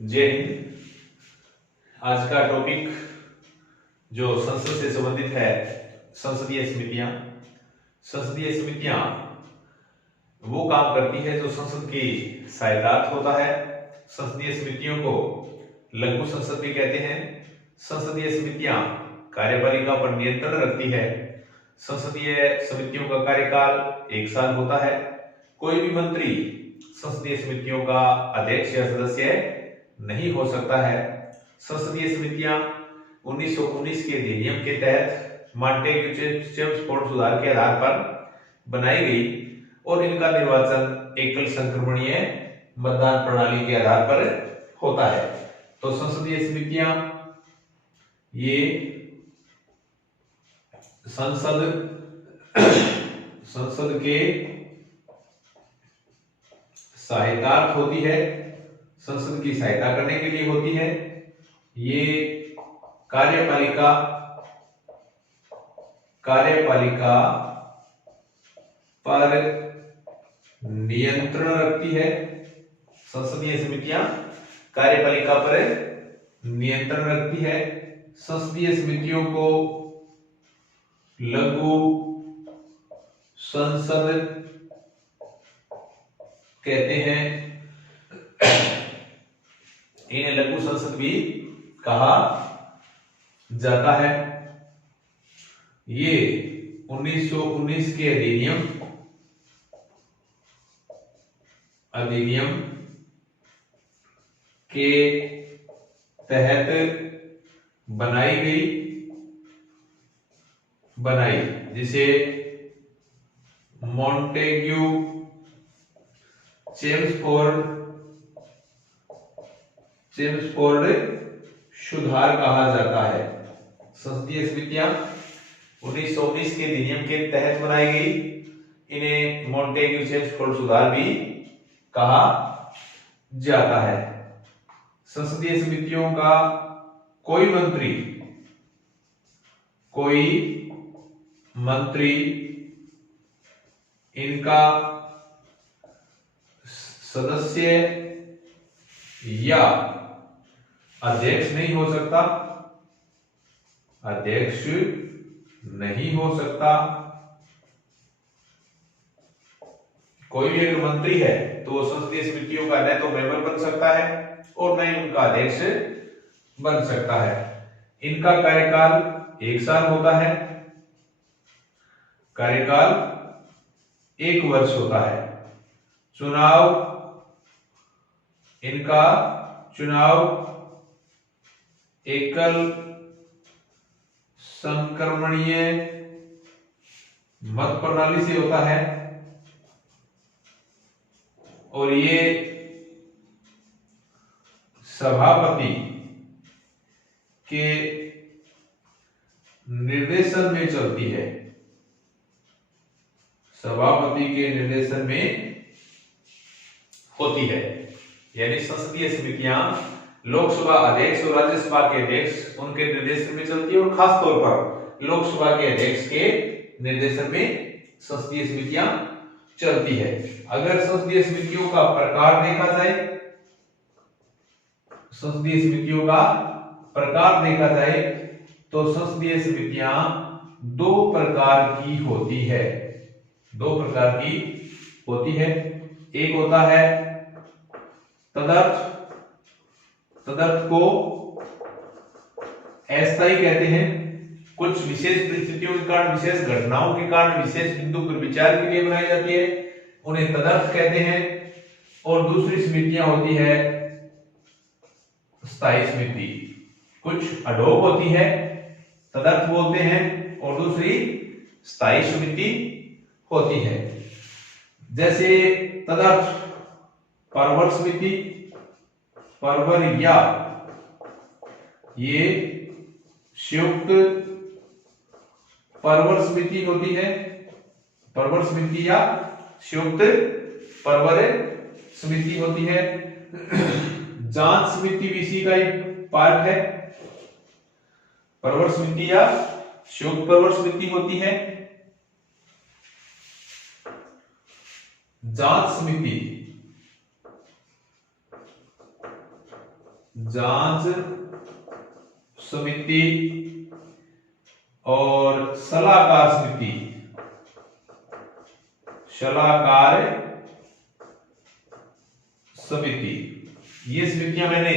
जय हिंद। आज का टॉपिक जो संसद से संबंधित है, संसदीय समितियां। संसदीय समितियां वो काम करती है जो संसद की सहायतार्थ होता है। संसदीय समितियों को लघु संसद भी कहते हैं। संसदीय समितियां कार्यपालिका पर नियंत्रण रखती है। संसदीय समितियों का कार्यकाल 1 साल होता है। कोई भी मंत्री संसदीय समितियों का अध्यक्ष या सदस्य नहीं हो सकता है। संसदीय समितियां 1919 के अधिनियम के तहत मॉन्टेग्यू-चेम्स्फोर्ड सुधार के आधार पर बनाई गई और इनका निर्वाचन एकल संक्रमणीय मतदान प्रणाली के आधार पर होता है। तो संसदीय समितियां ये संसद के सहायतार्थ होती है, संसद की सहायता करने के लिए होती है। ये कार्यपालिका पर नियंत्रण रखती है। संसदीय समितियां कार्यपालिका पर नियंत्रण रखती है। संसदीय समितियों को लघु संसद कहते हैं। इन्हें लघु संसद भी कहा जाता है। ये 1919 के अधिनियम के तहत बनाई जिसे मॉन्टेग्यू चेम्स्फोर्ड सुधार कहा जाता है। संसदीय समितियां 1919 के अधिनियम के तहत बनाई गई। इन्हें मॉन्टेग्यू चेम्स्फोर्ड सुधार भी कहा जाता है। संसदीय समितियों का कोई मंत्री इनका सदस्य या अध्यक्ष नहीं हो सकता। कोई भी एक मंत्री है तो वो संसदीय समितियों का न तो मेंबर बन सकता है और न ही उनका अध्यक्ष बन सकता है। इनका कार्यकाल 1 साल होता है। कार्यकाल 1 वर्ष होता है। इनका चुनाव एकल संक्रमणीय मत प्रणाली से होता है और ये सभापति के निर्देशन में चलती है। सभापति के निर्देशन में होती है। यानी संसदीय समितियां लोकसभा अध्यक्ष और राज्यसभा के अध्यक्ष उनके निर्देशन में चलती है और खास तौर पर लोकसभा के अध्यक्ष के निर्देशन में संसदीय समितियां चलती है। अगर संसदीय समितियों का प्रकार देखा जाए, तो संसदीय समितियां 2 प्रकार की होती है। एक होता है तदर्थ को अस्थायी कहते हैं। कुछ विशेष परिस्थितियों के कारण, विशेष घटनाओं के कारण, विशेष बिंदु पर विचार के लिए बनाई जाती है, उन्हें तदर्थ कहते हैं। और दूसरी समितियां होती है स्थायी समिति। कुछ अडोक होती है, तदर्थ बोलते हैं, और दूसरी स्थायी समिति होती है। जैसे तदर्थ परवर समिति, परवर या ये संयुक्त परवर समिति होती है। परवर समिति या संयुक्त परवर समिति होती है। जांच समिति भी इसी का एक पार्ट है। परवर समिति या संयुक्त परवर समिति होती है। जांच समिति जांच समिति और सलाहकार समिति, सलाहकार समिति, ये समितियां मैंने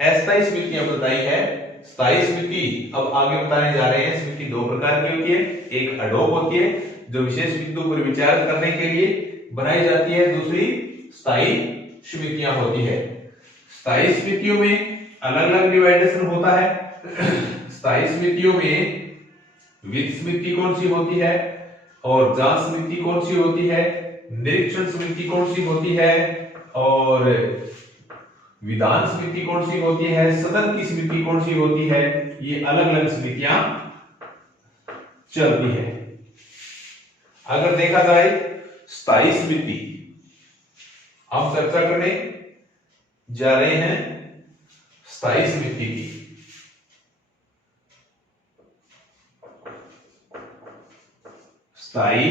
अस्थायी समितियां बताई है। स्थायी समिति अब आगे बताने जा रहे हैं। समिति दो प्रकार की होती है, एक अडोक होती है जो विशेष बिंदु पर विचार करने के लिए बनाई जाती है, दूसरी स्थायी समितियां होती है। स्थायी समितियों में अलग अलग डिवाइडेशन होता है। स्थायी समितियों में वित्त समिति कौन सी होती है और जांच समिति कौन सी होती है, निरीक्षण समिति कौन सी होती है और विधान समिति कौन सी होती है, सदन की समिति कौन सी होती है, ये अलग अलग समितियां चलती है। अगर देखा जाए स्थायी समिति, हम चर्चा करने जा रहे हैं स्थायी समिति की। स्थायी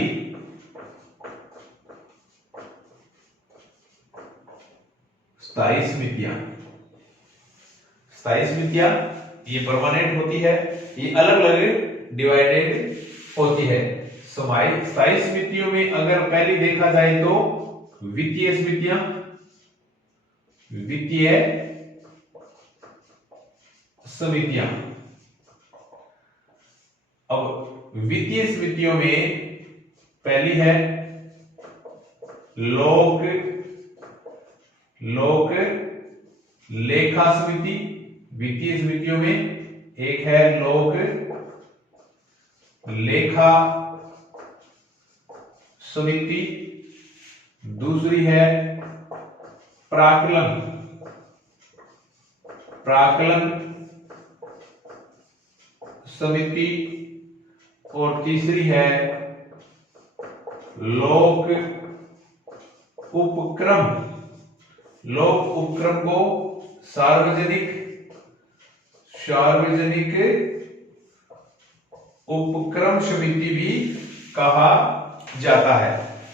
समितियां, स्थायी समितियां ये परमानेंट होती है, ये अलग अलग डिवाइडेड होती है। स्थायी समितियों में अगर पहले देखा जाए तो वित्तीय समितियां, वित्तीय समितियां। अब वित्तीय समितियों में पहली है लोक लेखा समिति। वित्तीय समितियों में एक है लोक लेखा समिति, दूसरी है प्राक्कलन समिति और तीसरी है लोक उपक्रम। लोक उपक्रम को सार्वजनिक उपक्रम समिति भी कहा जाता है।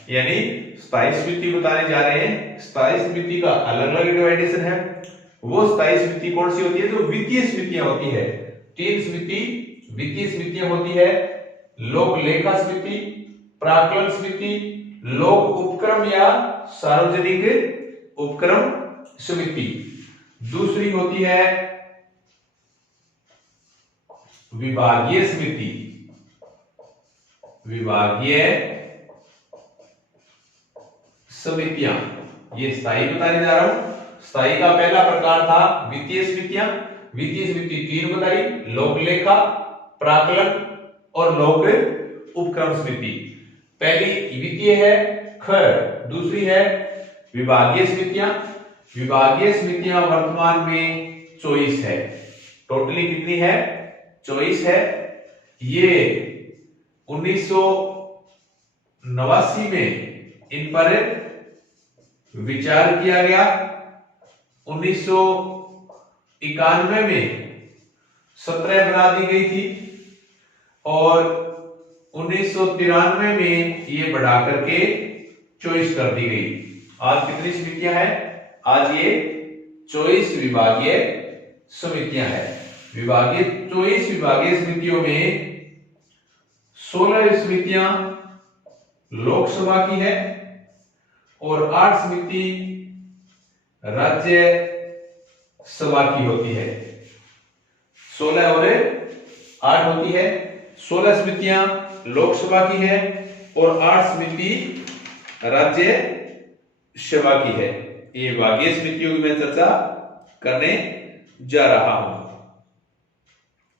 यानी स्थायी समिति बताने जा रहे हैं। स्थायी समिति का अलग अलग डिवाइडेशन है। वो स्थायी समिति कौन सी होती है, जो वित्तीय समितियां होती है। तीन समिति वित्तीय समितियां होती है, लोक लेखा समिति, प्राक्कलन समिति, लोक उपक्रम या सार्वजनिक उपक्रम समिति। दूसरी होती है विभागीय समिति। विभागीय समितियां, ये स्थायी बताने जा रहा हूं। स्थायी का पहला प्रकार था वित्तीय समितियां। वित्तीय समिति तीन बताई, लोक लेखा, प्राक्कलन और लोक उपक्रम समिति। पहली वित्तीय है ख, दूसरी है विभागीय समितियां। विभागीय समितियां वर्तमान में 24 है। टोटली कितनी है? 24 है। ये 1989 में इन पर विचार किया गया। 1991 में 17 बना दी गई थी और 1993 में ये बढ़ा करके 24 कर दी गई। आज कितनी समितियां हैं? आज ये 24 विभागीय समितियां हैं। 24 विभागीय समितियों में 16 समितियां लोकसभा की है और 8 समिति राज्य सभा की होती है। 16 और 8 होती है। 16 समितियां लोकसभा की है और 8 समिति राज्य सभा की है। ये विभागीय समितियों की मैं चर्चा करने जा रहा हूं।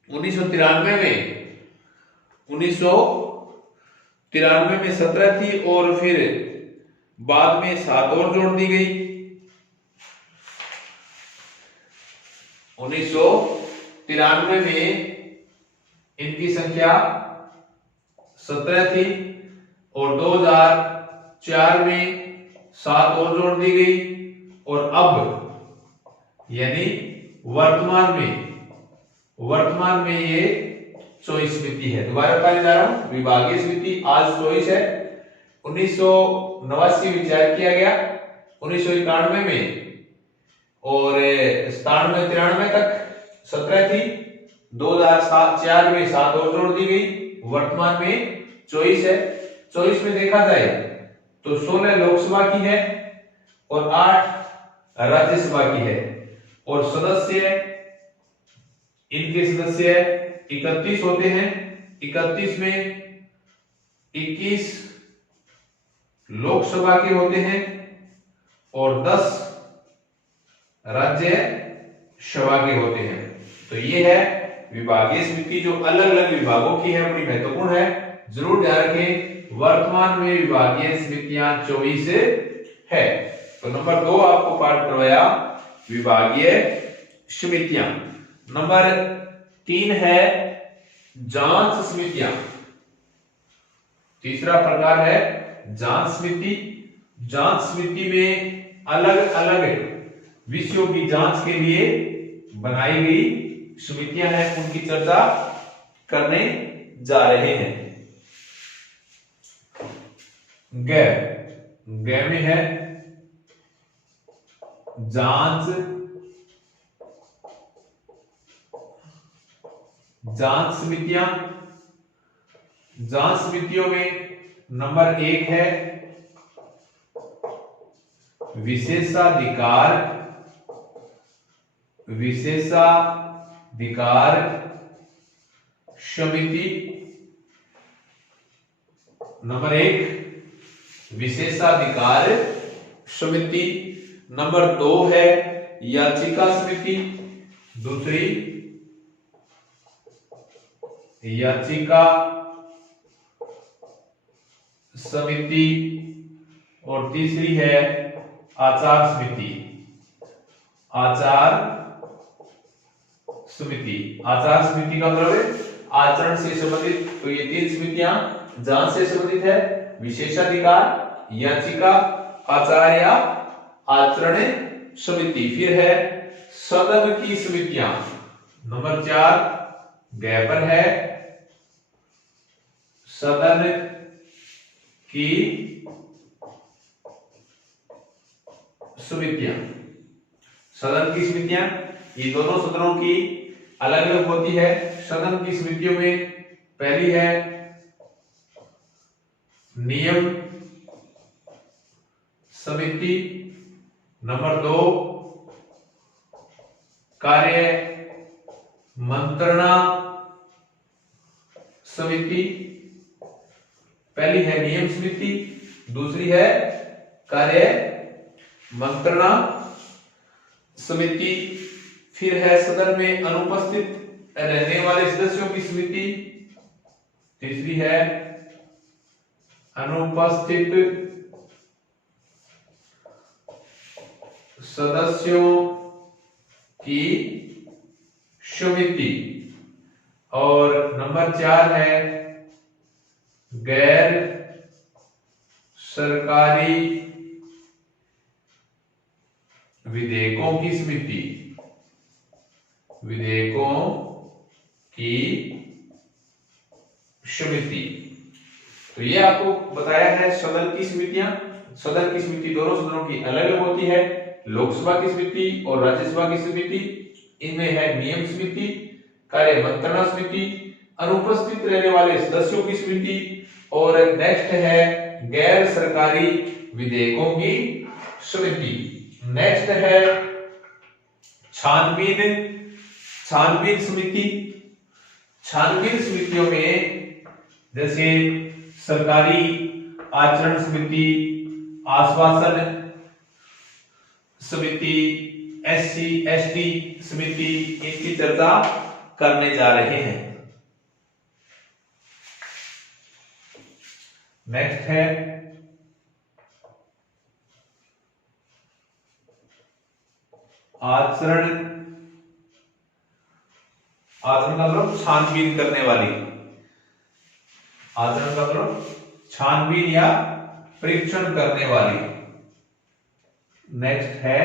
1993 में 17 थी और फिर बाद में 7 और जोड़ दी गई। 1993 में इनकी संख्या 17 थी और 2004 में 7 और जोड़ दी गई और अब यानी वर्तमान में ये 24 समिति है। दोबारा बताने जा रहा हूं, विभागीय समिति आज 24 है। 1989 विचार किया गया, 1991 में और 97-93 तक 17 थी, 2004 में 7 और जोड़ दी गई, वर्तमान में 24 है। 24 में देखा जाए तो 16 लोकसभा की है और 8 राज्यसभा की है, और सदस्य इनके सदस्य 31 होते हैं। 31 में 21 लोकसभा के होते हैं और 10 राज्य सभा के होते हैं। तो ये है विभागीय समिति, जो अलग अलग विभागों की है, बड़ी महत्वपूर्ण है, जरूर ध्यान रखें। वर्तमान में विभागीय समितियां 24 है। तो नंबर 2 आपको पाठ करवाया विभागीय समितियां। नंबर 3 है जांच समितियां। तीसरा प्रकार है जांच समिति। जांच समिति में अलग अलग विषयों की जांच के लिए बनाई गई समितियां हैं, उनकी चर्चा करने जा रहे हैं। ग में है जांच समितियां। जांच समितियों में नंबर 1 है विशेषाधिकार समिति। नंबर 1 विशेषाधिकार समिति। नंबर 2 है याचिका समिति। दूसरी याचिका समिति और तीसरी है आचार समिति। आचार समिति का मतलब है आचरण से संबंधित। तो ये 3 समितियां जांच से संबंधित है, विशेषाधिकार, याचिका, आचार या आचरण समिति। फिर है सदन की समितियां। नंबर 4 पर है सदन की समितियां। सदन की समितियां ये दोनों सदनों की अलग अलग होती है। सदन की समितियों में पहली है नियम समिति। नंबर 2 कार्य मंत्रणा समिति। पहली है नियम समिति, दूसरी है कार्य मंत्रणा समिति। फिर है सदन में अनुपस्थित रहने वाले सदस्यों की समिति। तीसरी है अनुपस्थित सदस्यों की समिति। और नंबर 4 है गैर सरकारी विधेयकों की समिति। विधेयकों की समिति। तो ये आपको बताया है सदन की समितियां। सदन की समिति दोनों सदनों की अलग अलग होती है, लोकसभा की समिति और राज्यसभा की समिति। इनमें है नियम समिति, कार्य मंत्रणा समिति, अनुपस्थित रहने वाले सदस्यों की समिति, और नेक्स्ट है गैर सरकारी विधेयकों की समिति। नेक्स्ट है छानबीन समिति। छानबीन समितियों में जैसे सरकारी आचरण समिति, आश्वासन समिति, SC/ST समिति, इनकी चर्चा करने जा रहे हैं। नेक्स्ट है आचरण का मतलब छानबीन करने वाली। आचरण का मतलब छानबीन या परीक्षण करने वाली। नेक्स्ट है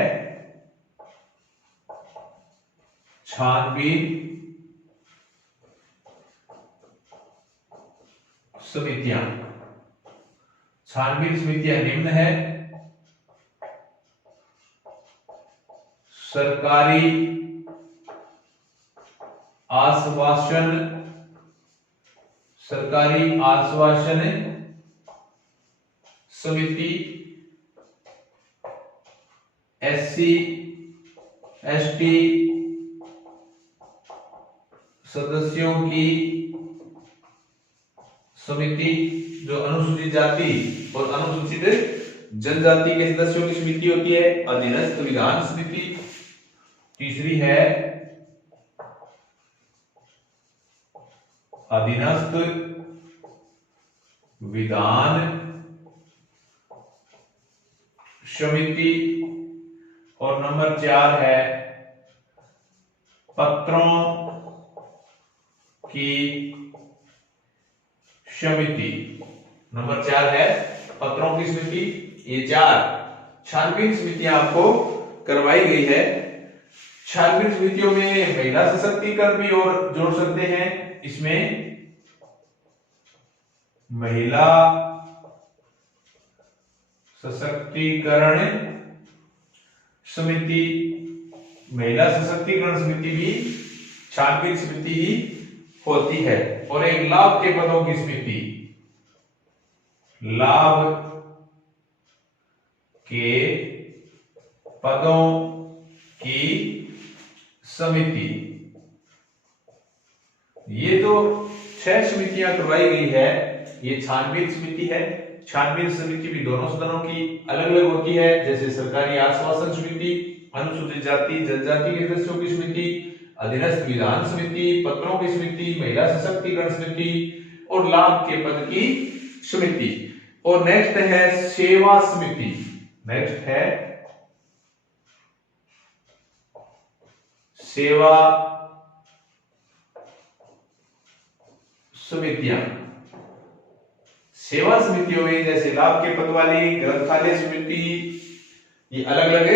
छानबीन समितियां। छानबीन समितियां निम्न है सरकारी आश्वासन समिति, SC ST सदस्यों की समिति, जो अनुसूचित जाति और अनुसूचित जनजाति के सदस्यों की समिति होती है, अधीनस्थ विधान समिति। तीसरी है अधीनस्थ विधान समिति। और नंबर 4 है पत्रों की समिति। नंबर 4 है पत्रों की समिति। ये 4 छानबीन समितियां आपको करवाई गई है। छानबीन समितियों में महिला सशक्तिकरण भी और जोड़ सकते हैं। इसमें महिला सशक्तिकरण समिति, महिला सशक्तिकरण समिति भी छानबीन समिति ही होती है। और एक लाभ के पदों की समिति, लाभ के पदों की समिति। ये तो 6 समितियां करवाई गई है। ये छानबीन समिति है। छानबीन समिति भी दोनों सदनों की अलग अलग होती है, जैसे सरकारी आश्वासन समिति, अनुसूचित जाति जनजाति के सदस्यों की समिति, अधीनस्थ विधान समिति, पत्रों की समिति, महिला सशक्तिकरण समिति और लाभ के पद की समिति। और नेक्स्ट है सेवा समिति। नेक्स्ट है सेवा समितियां। सेवा समितियों में जैसे लाभ के पद वाली ग्रंथालय समिति, ये अलग अलग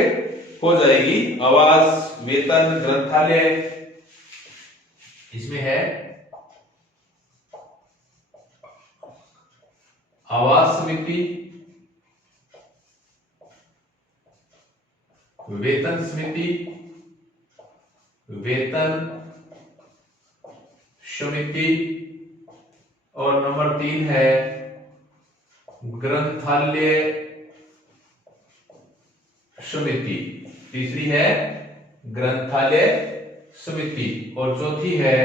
हो जाएगी। आवास, वेतन, ग्रंथालय, इसमें है आवास समिति, वेतन समिति, वेतन समिति। और नंबर 3 है ग्रंथालय समिति। तीसरी है ग्रंथालय समिति। और चौथी है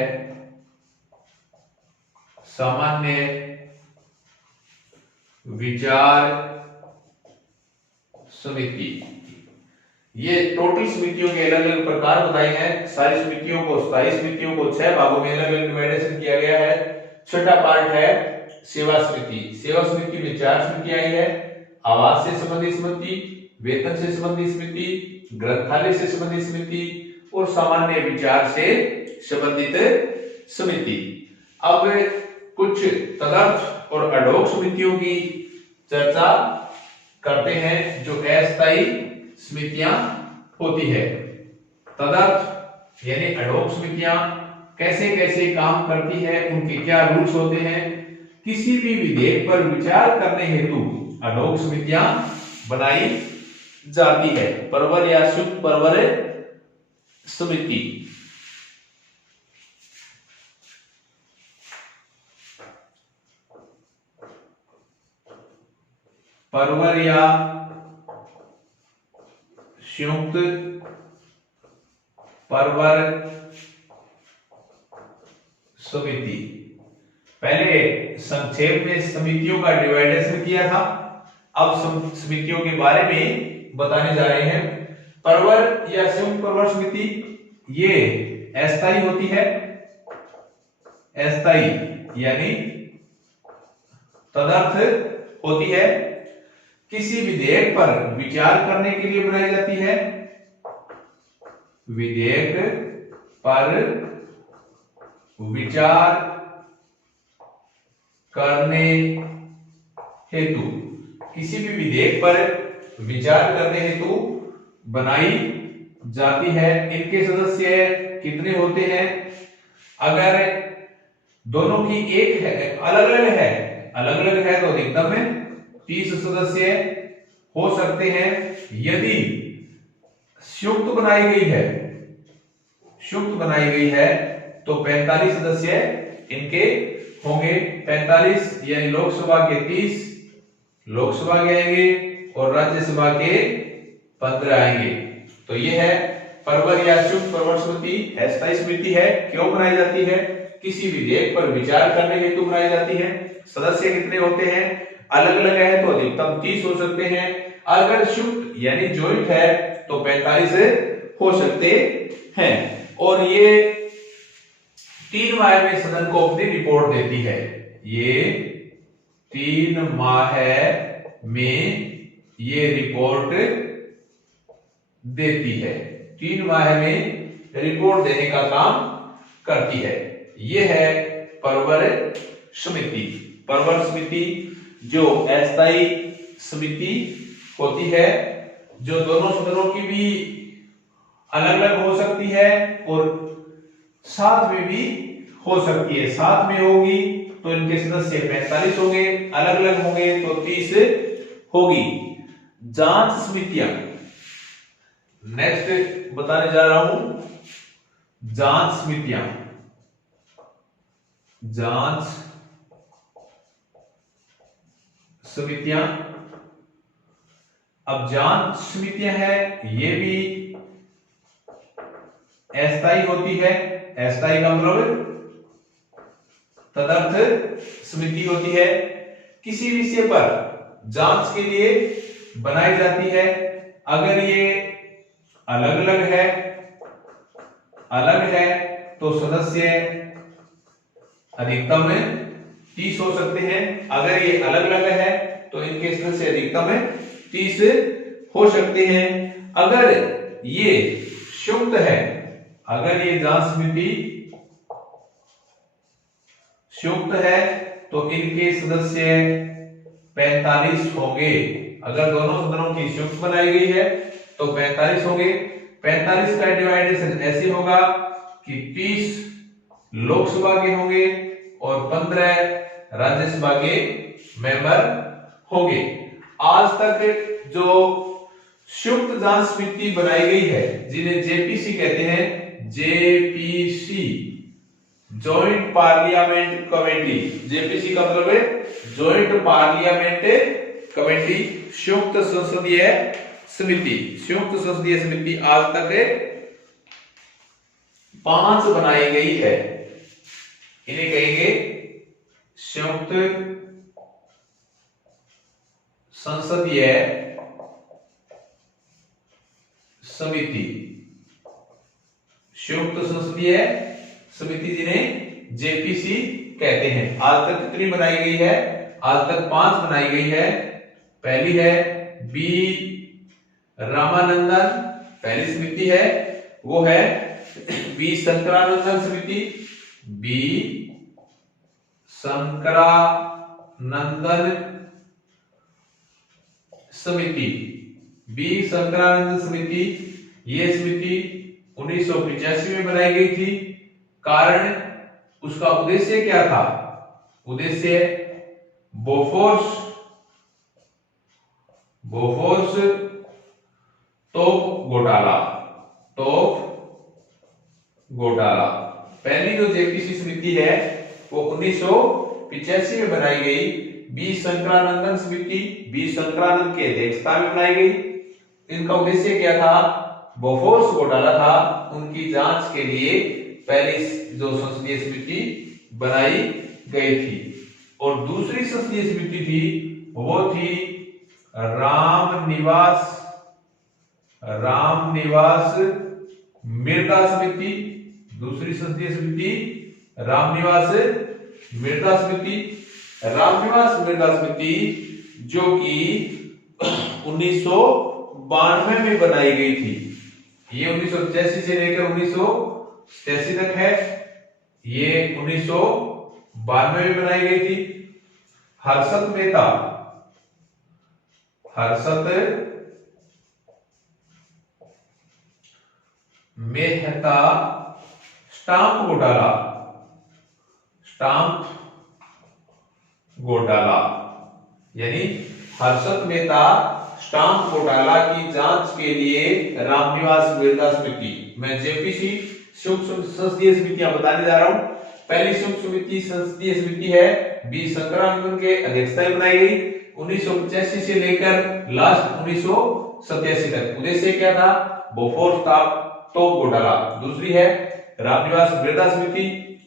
सामान्य विचार समिति। ये टोटल समितियों के अलग अलग प्रकार बताए हैं। सारी समितियों को, स्थायी समितियों को 6 भागों में अलग अलग डिवाइडेशन किया गया है। छठा पार्ट है सेवा समिति। सेवा समिति में 4 समितियां आई है। आवास से संबंधित समिति, वेतन से संबंधित समिति, ग्रंथालय से संबंधित समिति और सामान्य विचार से संबंधित समिति। अब कुछ तदर्थ और अडोक समितियों की चर्चा करते हैं, जो अस्थायी समितियां होती है। तदर्थ यानी अडोक समितियां कैसे कैसे काम करती है, उनके क्या रूल्स होते हैं। किसी भी विधेयक पर विचार करने हेतु अडोक समितियां बनाई जाती है। परवर या संयुक्त परवर समिति। परवर या संयुक्त परवर समिति। पहले संक्षेप में समितियों का डिवाइडेशन किया था। अब समितियों के बारे में बताने जा रहे हैं। परवर या संयुक्त परवर समिति ये अस्थायी होती है। अस्थायी यानी तदर्थ होती है। किसी विधेयक पर विचार करने के लिए बनाई जाती है। विधेयक पर विचार करने हेतु, किसी भी विधेयक पर विचार करने हेतु बनाई जाती है। इनके सदस्य कितने होते हैं? अगर दोनों की एक है, अलग अलग है तो अधिकतम में 30 सदस्य हो सकते हैं। यदि संयुक्त बनाई गई है, संयुक्त बनाई गई है, तो 45 सदस्य इनके होंगे। 45 यानी लोकसभा के 30 लोकसभा के आएंगे और राज्यसभा के 15 आएंगे। तो ये है परवर या संयुक्त परवर समिति। अस्थायी समिति है, क्यों बनाई जाती है? किसी विधेयक पर विचार करने हेतु बनाई जाती है। सदस्य कितने होते हैं? अलग अलग है तो अधिकतम 30 हो सकते हैं। अगर संयुक्त यानी जॉइंट है तो 45 हो सकते हैं। और ये 3 माह में सदन को अपनी रिपोर्ट देती है। ये 3 माह में ये रिपोर्ट देती है, 3 माह में रिपोर्ट देने का काम करती है। ये है परवर समिति। परवर समिति जो अस्थायी समिति होती है, जो दोनों सदनों की भी अलग अलग हो सकती है और साथ में भी हो सकती है। साथ में होगी तो इनके सदस्य 45 होंगे, अलग अलग होंगे तो 30 होगी। जांच समितियां नेक्स्ट बताने जा रहा हूं। जांच समितियां, जांच समितियां। अब जांच समितियां है, ये भी अस्थायी होती है। अस्थायी का मतलब तदर्थ समिति होती है। किसी विषय पर जांच के लिए बनाई जाती है। अगर ये अलग अलग है तो सदस्य अधिकतम 30 हो सकते हैं। अगर ये अलग अलग है तो इनके सदस्य अधिकतम 30 हो सकते हैं। अगर ये संयुक्त है, अगर ये जांच समिति संयुक्त है तो इनके सदस्य 45 होंगे। अगर दोनों सदनों की संयुक्त बनाई गई है तो 45 होंगे। 45 का डिवाइडेशन ऐसे होगा कि 30 लोकसभा के होंगे और 15 राज्यसभा के मेंबर होंगे। आज तक जो संयुक्त जांच समिति बनाई गई है, जिन्हें जेपीसी कहते हैं, JPC joint parliament committee. JPC का मतलब है जॉइंट पार्लियामेंट कमेटी, संयुक्त संसदीय समिति। संयुक्त संसदीय समिति आज तक 5 बनाई गई है। इन्हें कहेंगे संयुक्त संसदीय समिति। संयुक्त संसदीय समिति जिन्हें जेपीसी कहते हैं। आज तक कितनी बनाई गई है? आज तक 5 बनाई गई है। पहली है बी रामानंदन, पहली समिति है वो है बी शंकरानंदन समिति। बी शंकरानंदन समिति, बी शंकरानंदन समिति। ये समिति 1985 में बनाई गई थी। कारण उसका उद्देश्य क्या था? उद्देश्य बोफोर्स तोप घोटाला, तोप घोटाला। पहली जो जेपीसी समिति है वो 1985 में बनाई गई। बी शंकरानंदन समिति, बी शंकरानंद के अध्यक्षता में बनाई गई। इनका उद्देश्य क्या था? बोफोर्स घोटाला था, उनकी जांच के लिए पहली जो संसदीय समिति बनाई गई थी। और दूसरी संसदीय समिति थी वो थी रामनिवास मिर्दा समिति। दूसरी संसदीय समिति रामनिवास मिर्दा समिति। रामनिवास मिर्दा समिति जो कि 1992 में बनाई गई थी। ये 1985 से लेकर 1987 तक है। ये 1992 में बनाई गई थी। हर्षद मेहता स्टाम्प घोटाला यानी हर्षद मेहता स्टाम्प घोटाला की जांच के लिए रामनिवास मृदा समिति, मैं जेपीसी संयुक्त संसदीय समितियां बताने जा रहा हूं। पहली संयुक्त समिति संसदीय समिति है बी शंकरानंदन के अध्यक्षता में बनाई गई 1985 से लेकर लास्ट 1987 तक। उद्देश्य क्या था? बोफोर्स तोप घोटाला। दूसरी है रामनिवास मृदा समिति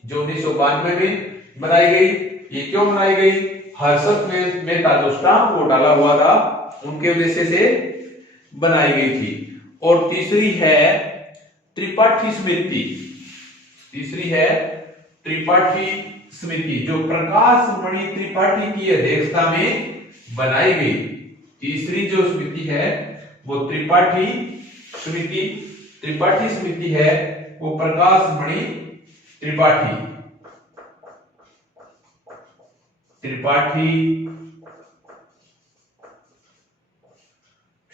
जो 1992 में बनाई गई। ये क्यों बनाई गई? हर्षद मेहता जो स्टाम्प घोटाला हुआ था उनके उद्देश्य से बनाई गई थी। और तीसरी है त्रिपाठी समिति। तीसरी है त्रिपाठी समिति जो प्रकाश मणि त्रिपाठी की अध्यक्षता में बनाई गई। तीसरी जो समिति है वो त्रिपाठी समिति। त्रिपाठी समिति है वो प्रकाश मणि त्रिपाठी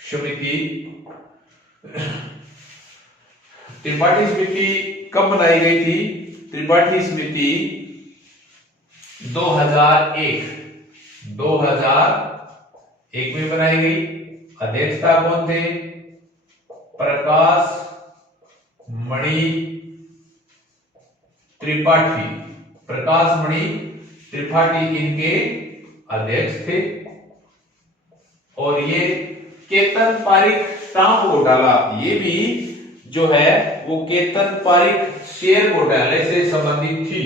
समिति। त्रिपाठी समिति कब बनाई गई थी? त्रिपाठी समिति 2001 में बनाई गई। अध्यक्षता कौन थे? प्रकाश मणि त्रिपाठी। प्रकाश मणि त्रिपाठी इनके अध्यक्ष थे। और ये केतन पारिक स्टाम्प घोटाला, ये भी जो है वो केतन पारिक शेयर घोटाले से संबंधित थी।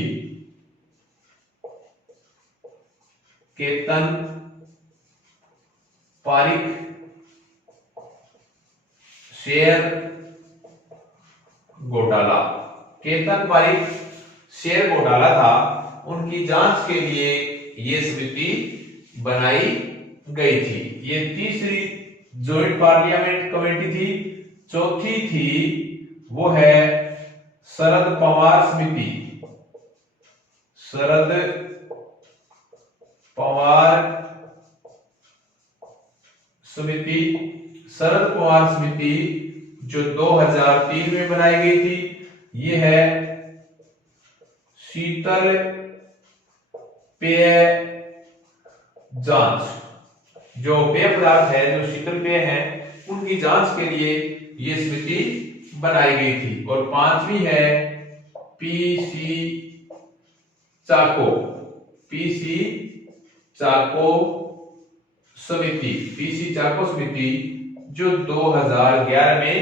केतन पारिक शेयर घोटाला, केतन पारिक शेयर घोटाला था, उनकी जांच के लिए ये समिति बनाई गई थी। ये तीसरी जॉइंट पार्लियामेंट कमेटी थी। चौथी थी वो है शरद पवार समिति। शरद पवार समिति। शरद पवार समिति जो 2003 में बनाई गई थी। ये है शीतल पेय जांच, जो पेय पदार्थ है, जो शीतल पेय है, उनकी जांच के लिए ये समिति बनाई गई थी। और पांचवी है पीसी चाको। पीसी चाको समिति। पीसी चाको समिति जो 2011 में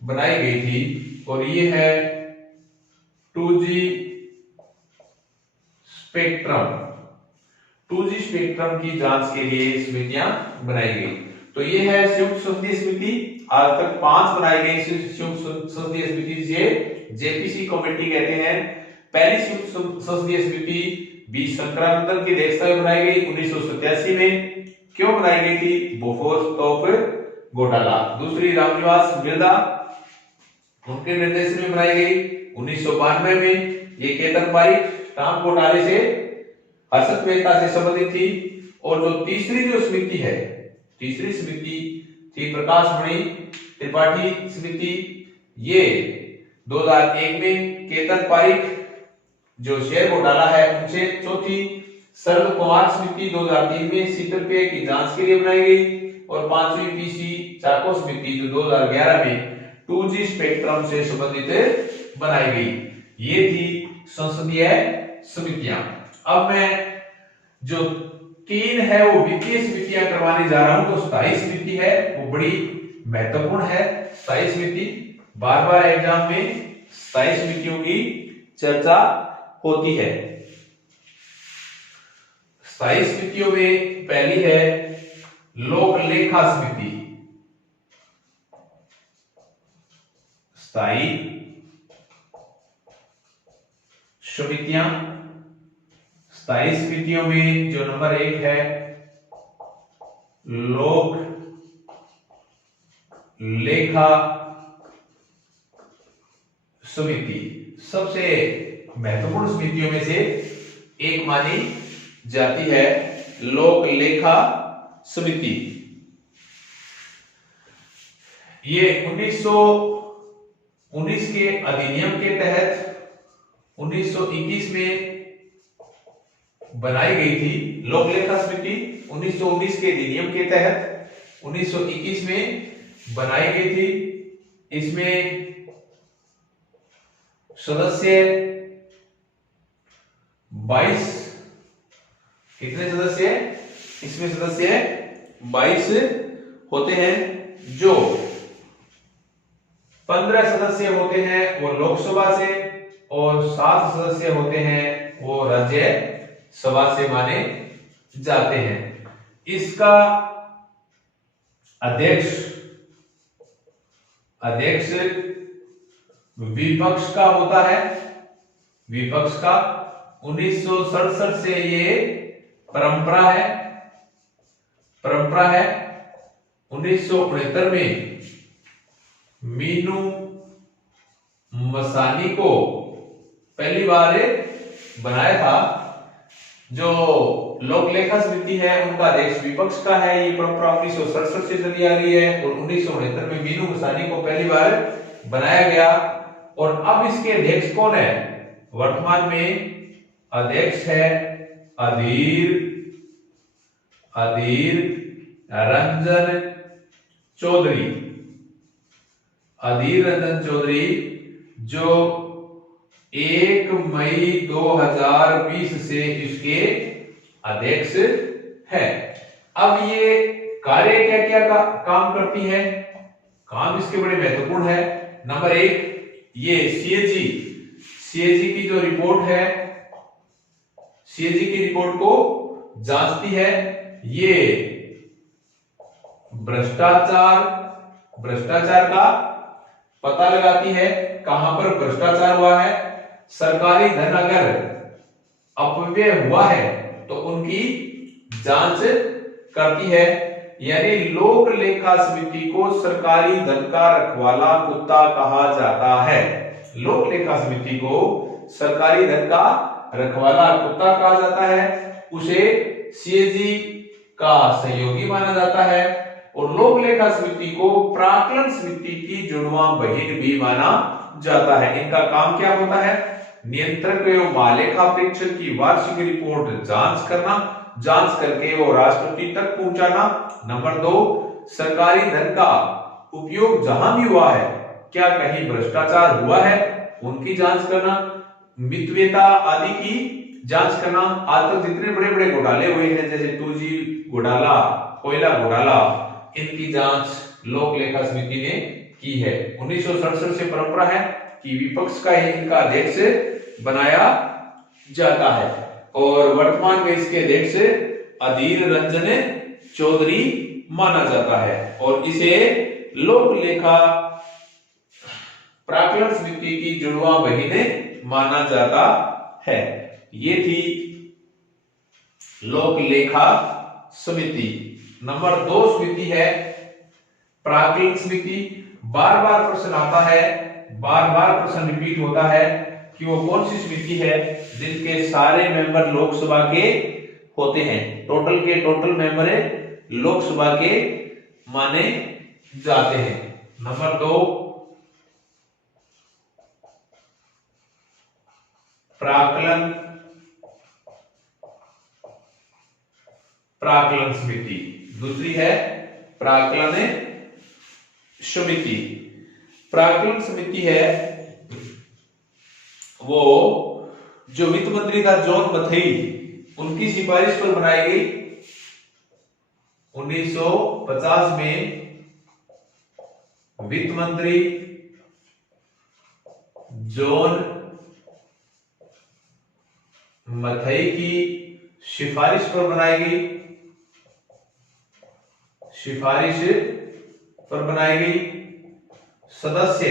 बनाई गई थी। और ये है 2G स्पेक्ट्रम। 2G स्पेक्ट्रम की जांच के लिए समितियां बनाई गई। तो ये है संयुक्त संसदीय समिति। आज तक 5 बनाई गई संयुक्त संसदीय समिति से जेपीसी कमेटी कहते हैं। पहली संयुक्त संसदीय समिति बी शंकरानंदन की अध्यक्षता में बनाई गई 1987 में। क्यों बनाई गई थी? बोफोर्स तोप घोटाला। दूसरी रामनिवास मृदा, उनके निर्देशन में बनाई गई 1992 में। ये केतन पारिक स्टाम्प घोटाले से हर्षद मेहता से संबंधित थी। और जो तीसरी जो समिति है, तीसरी समिति थी प्रकाश मणि त्रिपाठी समिति। ये 2001 में केतन पारिक जो शेयर घोटाला है उनसे। चौथी शरद पवार समिति 2003 में शीतल पेय की जांच के लिए बनाई गई। और पांचवी पीसी चाको समिति जो 2011 में 2G स्पेक्ट्रम से संबंधित बनाई गई। ये थी संसदीय समितियां। अब मैं जो 3 है वो वित्तीय समितियां करवाने जा रहा हूं। तो स्थायी समिति है वो बड़ी महत्वपूर्ण है। स्थायी समिति बार बार एग्जाम में स्थायी समितियों की चर्चा होती है। स्थायी समितियों में पहली है लोक लेखा समिति। स्थायी समितियां। स्थायी समितियों में जो नंबर 1 है लोक लेखा समिति। सबसे महत्वपूर्ण समितियों में से एक मानी जाती है लोक लेखा समिति। ये 1919 के अधिनियम के तहत 1921 में बनाई गई थी। लोक लेखा समिति 1919 के अधिनियम के तहत 1921 में बनाई गई थी। इसमें सदस्य 22, कितने सदस्य? इसमें सदस्य 22 होते हैं। जो 15 सदस्य होते हैं वो लोकसभा से और 7 सदस्य होते हैं वो राज्य सभा से माने जाते हैं। इसका अध्यक्ष विपक्ष का होता है। विपक्ष का 1967 से ये परंपरा है। 1969 में मीनू मसानी को पहली बार बनाया था। जो लोक लेखा समिति है उनका अध्यक्ष विपक्ष का है। ये परंपरा 1967 से चली आ रही है और 1969 में मीनू मसानी को पहली बार बनाया गया। और अब इसके अध्यक्ष कौन है? वर्तमान में अध्यक्ष है अधीर रंजन चौधरी। अधीर रंजन चौधरी जो 1 मई 2020 से इसके अध्यक्ष है। अब ये कार्य क्या क्या काम करती है? काम इसके बड़े महत्वपूर्ण है। नंबर 1, ये सीएजी की जो रिपोर्ट है, सीएजी की रिपोर्ट को जांचती है। ये भ्रष्टाचार का पता लगाती है, कहां पर भ्रष्टाचार हुआ है। सरकारी धन अगर अपव्यय हुआ है तो उनकी जांच करती है। यानी लोक लेखा समिति को सरकारी धन का रखवाला कुत्ता कहा जाता है। लोक लेखा समिति को सरकारी धन का रखवाला कुत्ता कहा जाता है। उसे सीएजी का सहयोगी माना जाता है और लोक लेखा समिति को प्राक्कलन समिति की जुड़वा बहिन भी माना जाता है। इनका काम क्या होता है? नियंत्रक एवं महालेखा परीक्षक की वार्षिक रिपोर्ट जांच करना, जांच करके वो राष्ट्रपति तक पहुंचाना। नंबर 2, सरकारी धन का उपयोग जहां भी हुआ है, क्या कहीं भ्रष्टाचार हुआ है, उनकी जांच करना। मितव्ययता आदि की जांच करना। आज तक जितने बड़े बड़े घोटाले हुए हैं जैसे 2G घोटाला, कोयला घोटाला, इनकी जांच लोक लेखा समिति ने की है। 1967 से परंपरा है कि विपक्ष का ही इनका अध्यक्ष बनाया जाता है और वर्तमान में इसके अध्यक्ष अधीर रंजन चौधरी माना जाता है और इसे लोक लेखा प्राक्कलन समिति की जुड़वा बहिन माना जाता है। ये थी लोक लेखा समिति। नंबर 2 समिति है प्राक्कलन समिति। बार बार प्रश्न आता है, बार बार प्रश्न रिपीट होता है कि वो कौन सी समिति है जिनके सारे मेंबर लोकसभा के होते हैं। टोटल के टोटल मेंबर लोकसभा के माने जाते हैं। नंबर 2 प्राक्कलन समिति, दूसरी है प्राक्कलन समिति। प्राक्कलन समिति है वो जो वित्त मंत्री था जॉन मथई, उनकी सिफारिश पर बनाई गई। 1950 में वित्त मंत्री जॉन मथई की सिफारिश पर बनाई गई। सिफारिश पर बनाई गई। सदस्य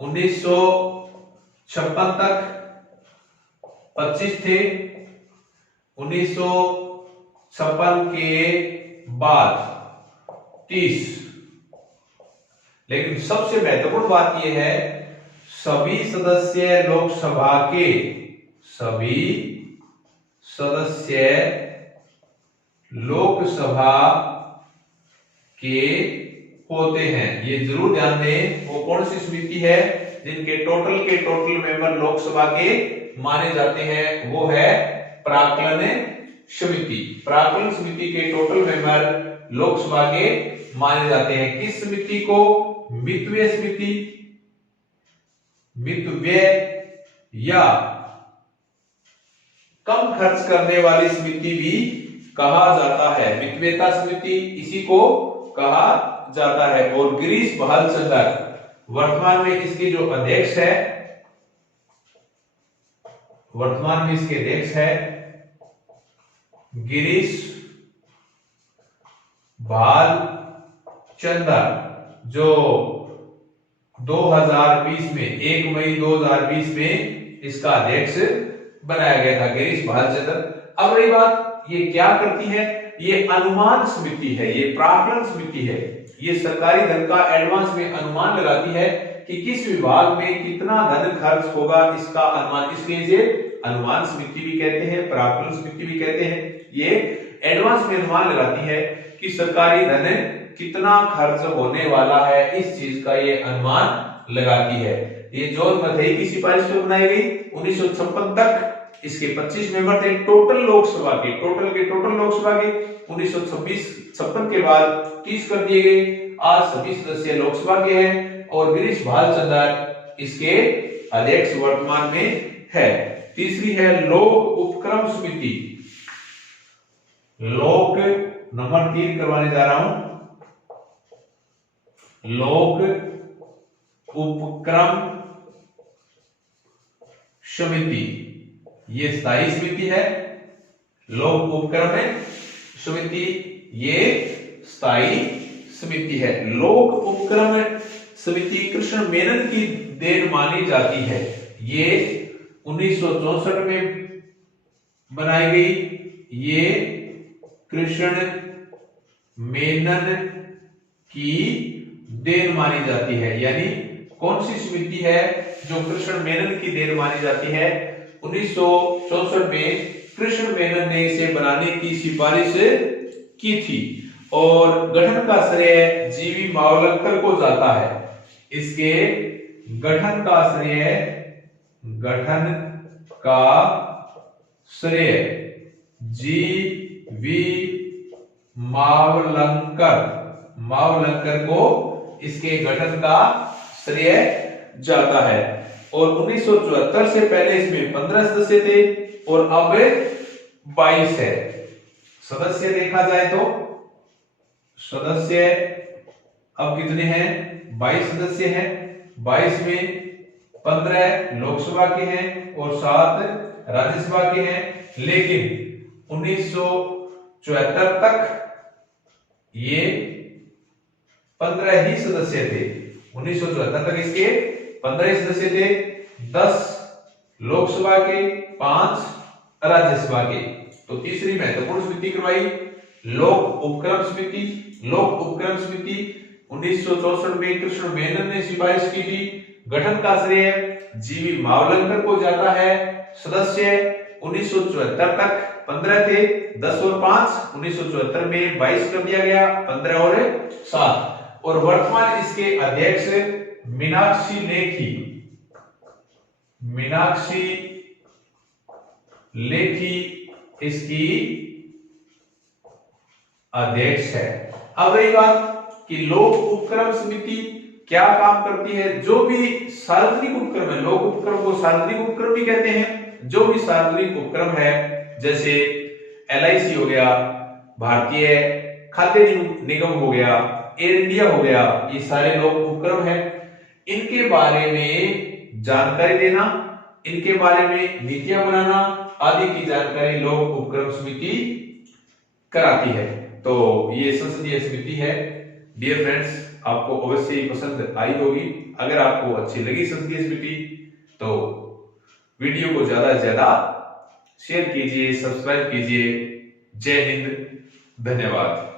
1956 तक 25 थे। 1956 के बाद 30। लेकिन सबसे महत्वपूर्ण बात यह है सभी सदस्य लोकसभा के, सभी सदस्य लोकसभा के होते हैं। ये जरूर ध्यान दें वो कौन सी समिति है जिनके टोटल के टोटल मेंबर लोकसभा के माने जाते हैं, वो है प्राक्कलन समिति। प्राक्कलन समिति के टोटल मेंबर लोकसभा के माने जाते हैं। किस समिति को? मितव्यय समिति, मितव्यय या कम खर्च करने वाली समिति भी कहा जाता है। मितव्ययता समिति इसी को कहा जाता है। और गिरीश भालचंद्र वर्तमान में इसके जो अध्यक्ष है, वर्तमान में इसके अध्यक्ष है गिरीश भालचंद्र, जो 2020 में 1 मई 2020 में इसका अध्यक्ष बनाया गया था, गिरीश भालचंद्र। अब रही बात, ये क्या करती है? ये अनुमान समिति है, ये प्राकलन समिति है। ये सरकारी धन का एडवांस में अनुमान लगाती है कि किस विभाग में कितना धन खर्च होगा, इसका अनुमान, इसलिए इसे अनुमान समिति भी कहते हैं, प्राकलन समिति भी कहते हैं। ये एडवांस में अनुमान लगाती है कि सरकारी धन कितना खर्च होने वाला है, इस चीज का ये अनुमान लगाती है। ये जॉन मथई की सिफारिश पर बनाई गई। 1956 तक इसके 25 मेंबर थे टोटल लोकसभा के, टोटल लोकसभा के 1956 के बाद 30 कर दिए गए। आज सभी सदस्य लोकसभा के हैं और गिरीश भालचंद्र इसके अध्यक्ष वर्तमान में है। तीसरी है लोक उपक्रम समिति। लोक नंबर 3 करवाने जा रहा हूं। लोक उपक्रम समिति, ये स्थायी समिति है। लोक उपक्रम समिति ये स्थायी समिति है। लोक उपक्रम समिति कृष्ण मेनन की देन मानी जाती है। ये 1964 में बनाई गई। ये कृष्ण मेनन की देन मानी जाती है। यानी कौन सी समिति है जो कृष्ण मेनन की देन मानी जाती है? 1964 में कृष्ण मेनन ने इसे बनाने की सिफारिश की थी और गठन का श्रेय जीवी मावलंकर को जाता है। इसके गठन का श्रेय जीवी मावलंकर को इसके गठन का श्रेय जाता है। और 1974 से पहले इसमें 15 सदस्य थे और अब 22 है। सदस्य देखा जाए तो सदस्य अब कितने हैं? 22 सदस्य हैं। 22 में 15 लोकसभा के हैं और 7 राज्यसभा के हैं। लेकिन 1974 तक ये 15 ही सदस्य थे। 1974 तक इसके 15 सदस्य थे, 10 लोकसभा के, 5 राज्यसभा के। तो तीसरी महत्वपूर्ण समिति करवाई लोक उपक्रम समिति। लोक उपक्रम समिति 1964 में कृष्ण मेनन ने सिफारिश की थी। गठन का श्रेय जीवी मावलंकर को जाता है। सदस्य 1974 तक 15 थे, 10 और 5, 1974 में 22 कर दिया गया, 15 और 7। और वर्तमान इसके अध्यक्ष मीनाक्षी लेखी इसकी अध्यक्ष है। अब रही बात कि लोक उपक्रम समिति क्या काम करती है? जो भी सार्वजनिक उपक्रम है, लोक उपक्रम को सार्वजनिक उपक्रम भी कहते हैं। जो भी सार्वजनिक उपक्रम है, जैसे LIC हो गया, भारतीय खाद्य निगम हो गया, एयर इंडिया हो गया, ये सारे लोक उपक्रम है। इनके बारे में जानकारी देना, इनके बारे में नीतियां बनाना आदि की जानकारी लोक उपक्रम समिति कराती है। तो ये संसदीय समिति है। डियर फ्रेंड्स, आपको अवश्य ही पसंद आई होगी। अगर आपको अच्छी लगी संसदीय समिति तो वीडियो को ज्यादा से ज्यादा शेयर कीजिए, सब्सक्राइब कीजिए। जय हिंद, धन्यवाद।